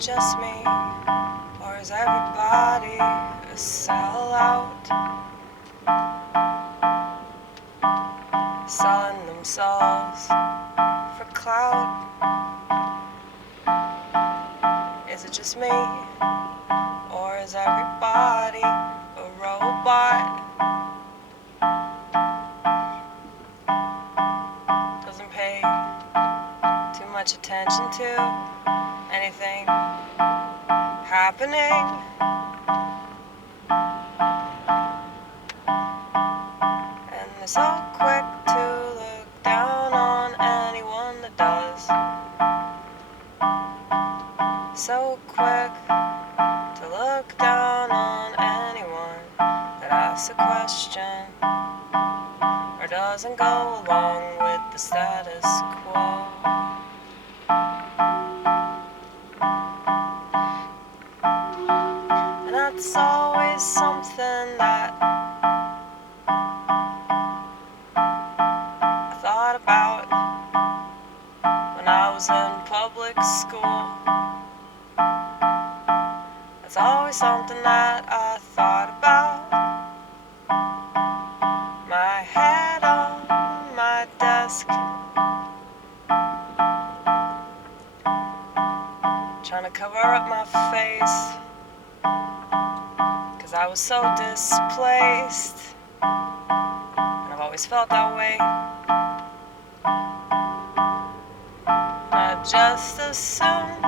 it just me, or is everybody a sellout? Selling themselves for clout. Is it just me, or is everybody a robot? Doesn't pay too much attention to anything happening. And they're so quick to look down on anyone that does. So quick to look down on anyone that asks a question or doesn't go along with the status quo. And that's always something that I thought about when I was in public school. It's always something that I thought about. My head on my desk, trying to cover up my face, 'cause I was so displaced, and I've always felt that way. I just assumed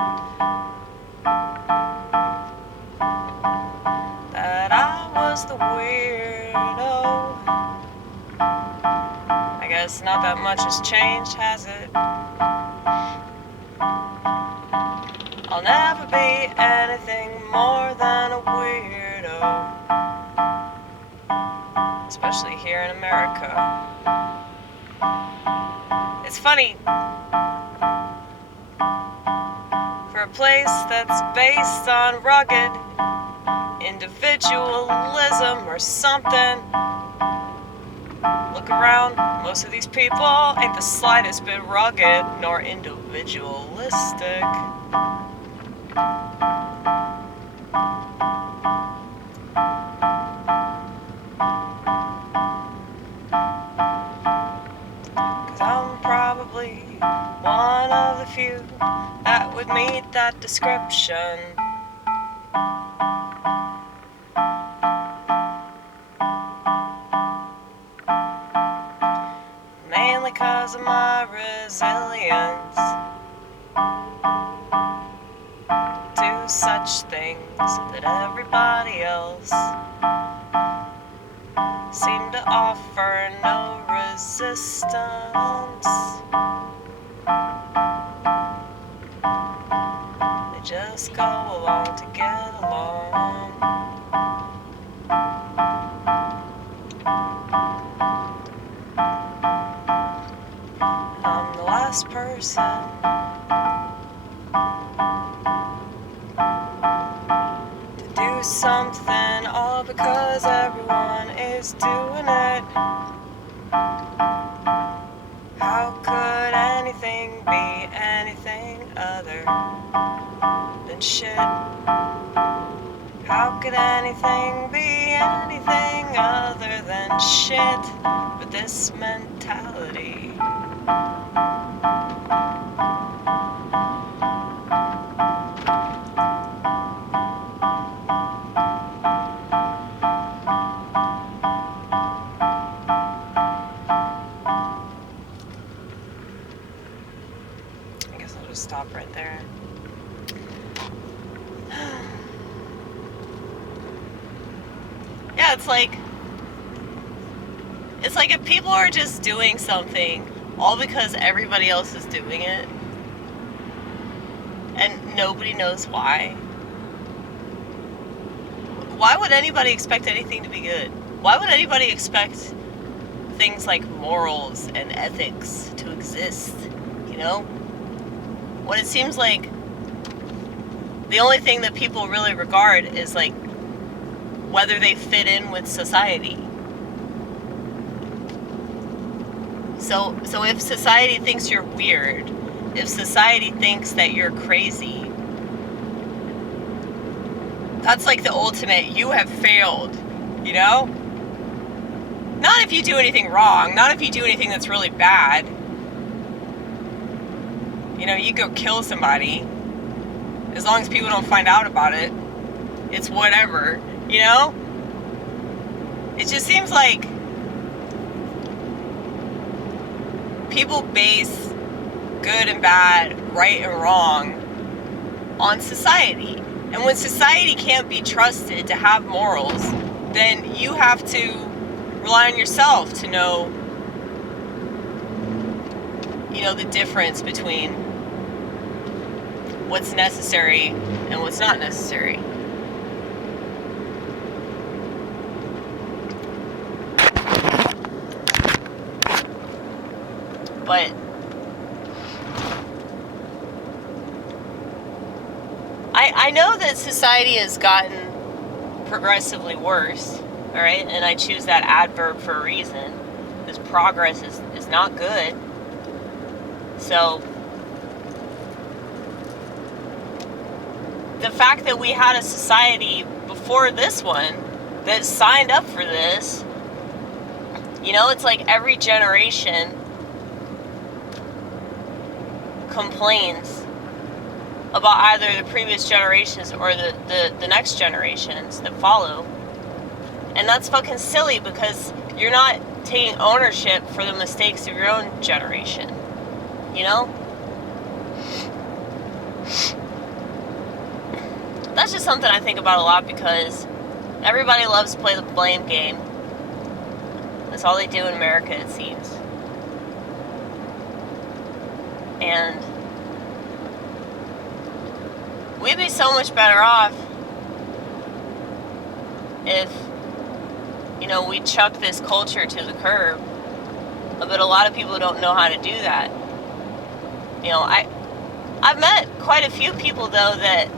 the weirdo. I guess not that much has changed, has it? I'll never be anything more than a weirdo, especially here in America. It's funny, for a place that's based on rugged individualism or something. Look around, most of these people ain't the slightest bit rugged nor individualistic. Cause I'm probably one of the few that would meet that description. Mainly 'cause of my resilience to such things that everybody else seemed to offer no resistance. They just go along to get along. Person to do something all because everyone is doing it. How could anything be anything other than shit? How could anything be anything other than shit with this mentality? Stop right there. Yeah, it's like if people are just doing something all because everybody else is doing it and nobody knows why would anybody expect anything to be good? Why would anybody expect things like morals and ethics to exist, you know? When it seems like the only thing that people really regard is like whether they fit in with society. So if society thinks you're weird, if society thinks that you're crazy, That's like the ultimate, you have failed, you know? Not if you do anything wrong, not if you do anything that's really bad. You know, you go kill somebody, as long as people don't find out about it, it's whatever, you know? It just seems like people base good and bad, right and wrong on society. And when society can't be trusted to have morals, then you have to rely on yourself to know, you know, the difference between what's necessary and what's not necessary. But I know that society has gotten progressively worse, all right? And I choose that adverb for a reason, because progress is not good. So the fact that we had a society before this one that signed up for this, you know, it's like every generation complains about either the previous generations or the next generations that follow. And that's fucking silly, because you're not taking ownership for the mistakes of your own generation, you know? That's just something I think about a lot, because everybody loves to play the blame game. That's all they do in America, it seems. And we'd be so much better off if, you know, we chuck this culture to the curb. But a lot of people don't know how to do that. You know, I've met quite a few people, though, that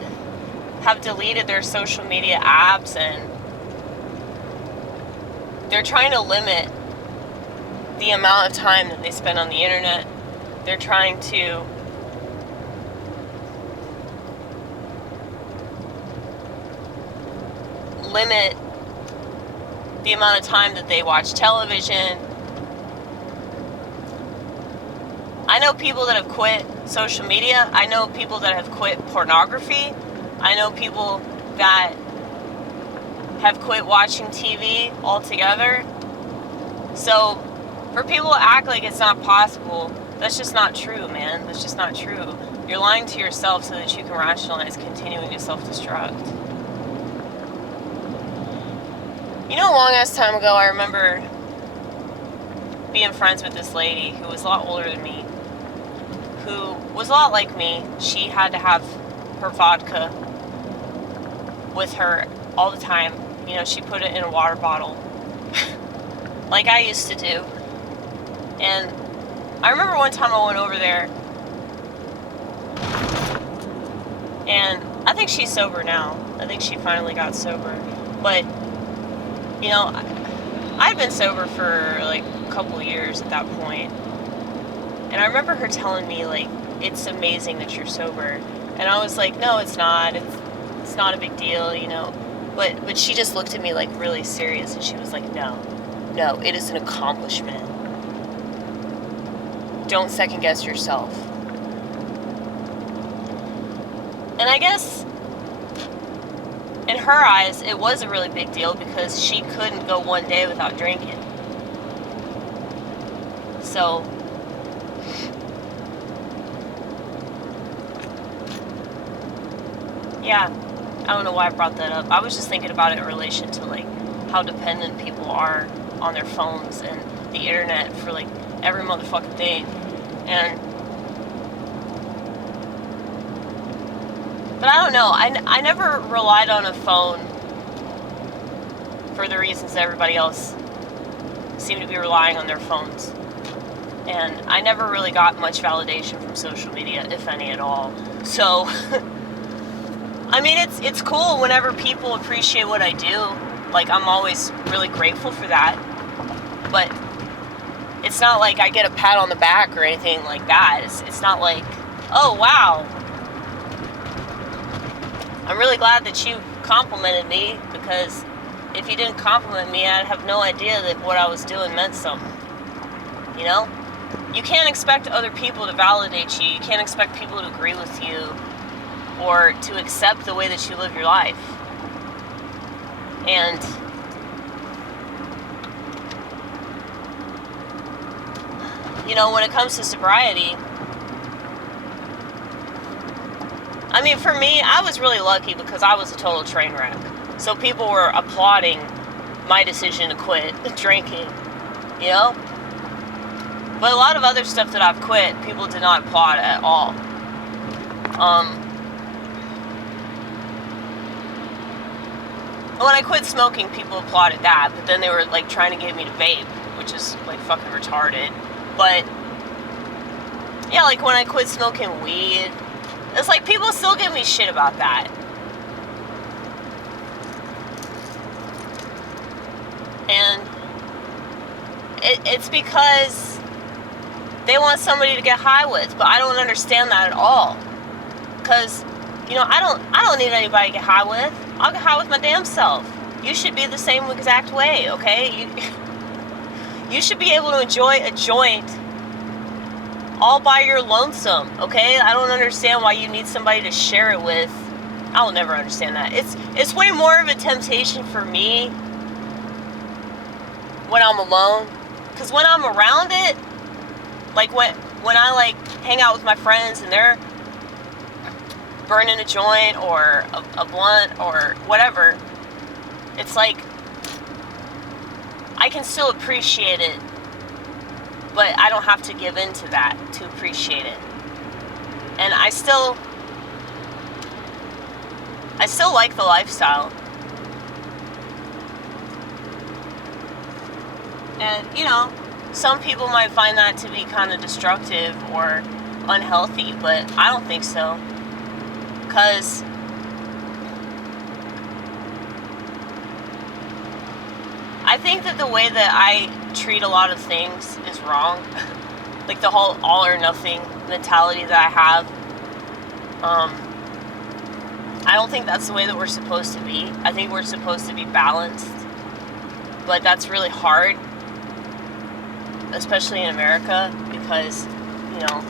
have deleted their social media apps, and they're trying to limit the amount of time that they spend on the internet. They're trying to limit the amount of time that they watch television. I know people that have quit social media. I know people that have quit pornography. I know people that have quit watching TV altogether. So for people to act like it's not possible, that's just not true, man. That's just not true. You're lying to yourself so that you can rationalize continuing to self-destruct. You know, a long ass time ago, I remember being friends with this lady who was a lot older than me, who was a lot like me. She had to have her vodka with her all the time. You know, she put it in a water bottle, like I used to do. And I remember one time I went over there, and I think she's sober now. I think she finally got sober. But, you know, I'd been sober for like a couple years at that point. And I remember her telling me, like, it's amazing that you're sober. And I was like, no, it's not. It's not a big deal, you know. But she just looked at me like really serious, and she was like, no, it is an accomplishment. Don't second guess yourself. And I guess in her eyes, it was a really big deal because she couldn't go one day without drinking. So, yeah, I don't know why I brought that up. I was just thinking about it in relation to, like, how dependent people are on their phones and the internet for, like, every motherfucking thing. And but I don't know, I never relied on a phone for the reasons that everybody else seemed to be relying on their phones. And I never really got much validation from social media, if any at all. So I mean, it's cool whenever people appreciate what I do. Like, I'm always really grateful for that. But it's not like I get a pat on the back or anything like that. It's not like, oh, wow, I'm really glad that you complimented me, because if you didn't compliment me, I'd have no idea that what I was doing meant something. You know? You can't expect other people to validate you. You can't expect people to agree with you or to accept the way that you live your life. And you know, when it comes to sobriety, I mean, for me, I was really lucky because I was a total train wreck. So people were applauding my decision to quit drinking, you know? But a lot of other stuff that I've quit, people did not applaud at all. When I quit smoking, people applauded that, but then they were like trying to get me to vape, which is like fucking retarded. But yeah, like when I quit smoking weed, it's like people still give me shit about that. And it's because they want somebody to get high with, but I don't understand that at all. Because, you know, I don't need anybody to get high with. I'll get high with my damn self. You should be the same exact way, okay? You should be able to enjoy a joint all by your lonesome, okay? I don't understand why you need somebody to share it with. I'll never understand that. It's way more of a temptation for me when I'm alone. Because when I'm around it, like when I like hang out with my friends and they're burning a joint or a blunt or whatever, it's like I can still appreciate it, but I don't have to give in to that to appreciate it. And I still like the lifestyle. And, you know, some people might find that to be kind of destructive or unhealthy, but I don't think so. Because I think that the way that I treat a lot of things is wrong. Like the whole all or nothing mentality that I have. I don't think that's the way that we're supposed to be. I think we're supposed to be balanced. But that's really hard, especially in America, because, you know,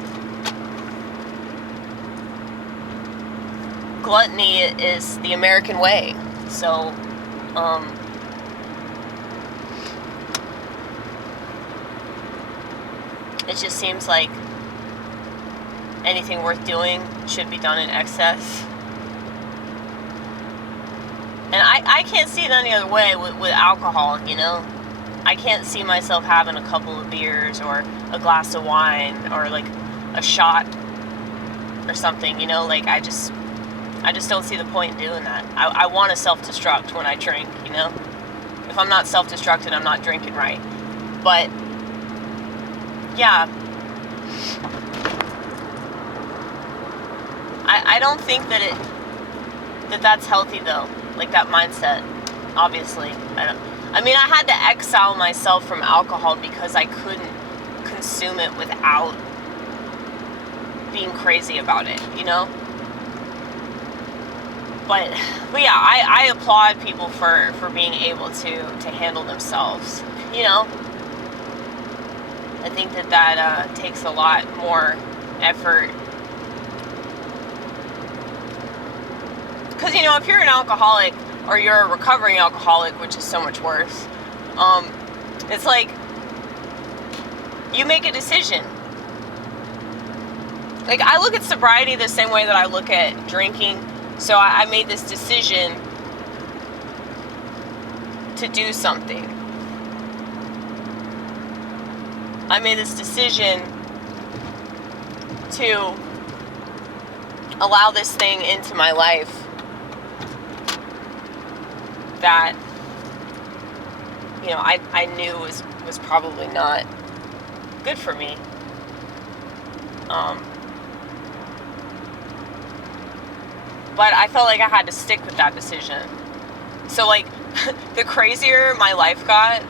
gluttony is the American way. So, it just seems like anything worth doing should be done in excess. And I can't see it any other way with alcohol, you know? I can't see myself having a couple of beers or a glass of wine or like a shot or something, you know? Like I just don't see the point in doing that. I want to self-destruct when I drink, you know? If I'm not self-destructed, I'm not drinking right. But yeah, I don't think that that's healthy though. Like that mindset, obviously. I mean, I had to exile myself from alcohol because I couldn't consume it without being crazy about it, you know? But yeah, I applaud people for being able to handle themselves, you know? I think that takes a lot more effort. Because, you know, if you're an alcoholic or you're a recovering alcoholic, which is so much worse, it's like you make a decision. Like, I look at sobriety the same way that I look at drinking. So I made this decision to do something. I made this decision to allow this thing into my life that, you know, I knew was probably not good for me. But I felt like I had to stick with that decision. So, like, the crazier my life got,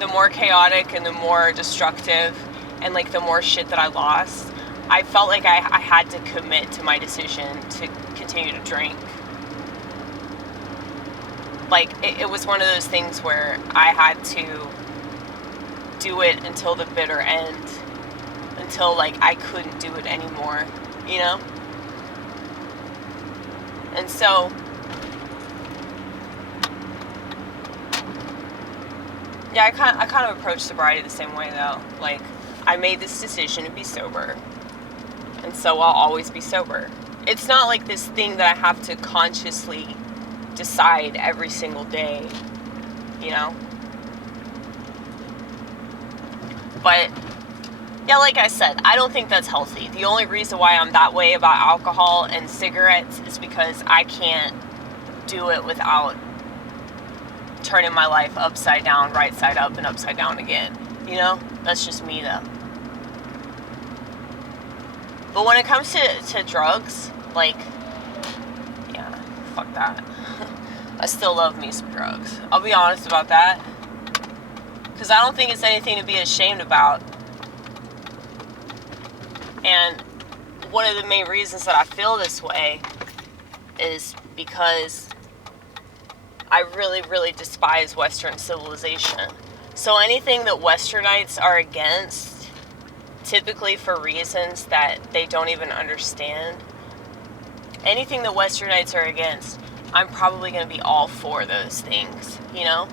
the more chaotic and the more destructive and, like, the more shit that I lost, I felt like I had to commit to my decision to continue to drink. like, it was one of those things where I had to do it until the bitter end, until, like, I couldn't do it anymore, you know? And so, yeah, I kind of approach sobriety the same way, though. Like, I made this decision to be sober, and so I'll always be sober. It's not like this thing that I have to consciously decide every single day, you know? But, yeah, like I said, I don't think that's healthy. The only reason why I'm that way about alcohol and cigarettes is because I can't do it without turning my life upside down, right side up, and upside down again. You know? That's just me, though. But when it comes to drugs, like, yeah, fuck that. I still love me some drugs. I'll be honest about that. Because I don't think it's anything to be ashamed about. And one of the main reasons that I feel this way is because I really, really despise Western civilization. So anything that Westernites are against, typically for reasons that they don't even understand, anything that Westernites are against, I'm probably going to be all for those things, you know?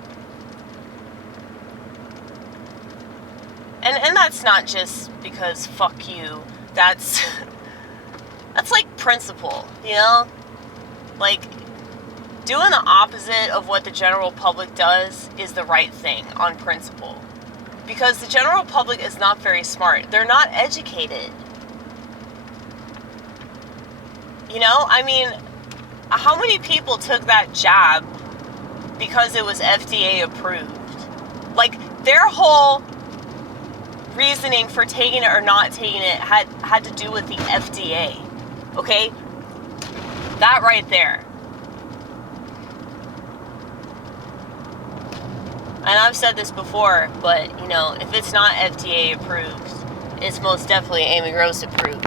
And that's not just because fuck you. That's like principle, you know? Like, doing the opposite of what the general public does is the right thing on principle. Because the general public is not very smart. They're not educated. You know? I mean, how many people took that jab because it was FDA approved? Like, their whole reasoning for taking it or not taking it had to do with the FDA. Okay? That right there. And I've said this before, but, you know, if it's not FDA approved, it's most definitely Amy Rose approved.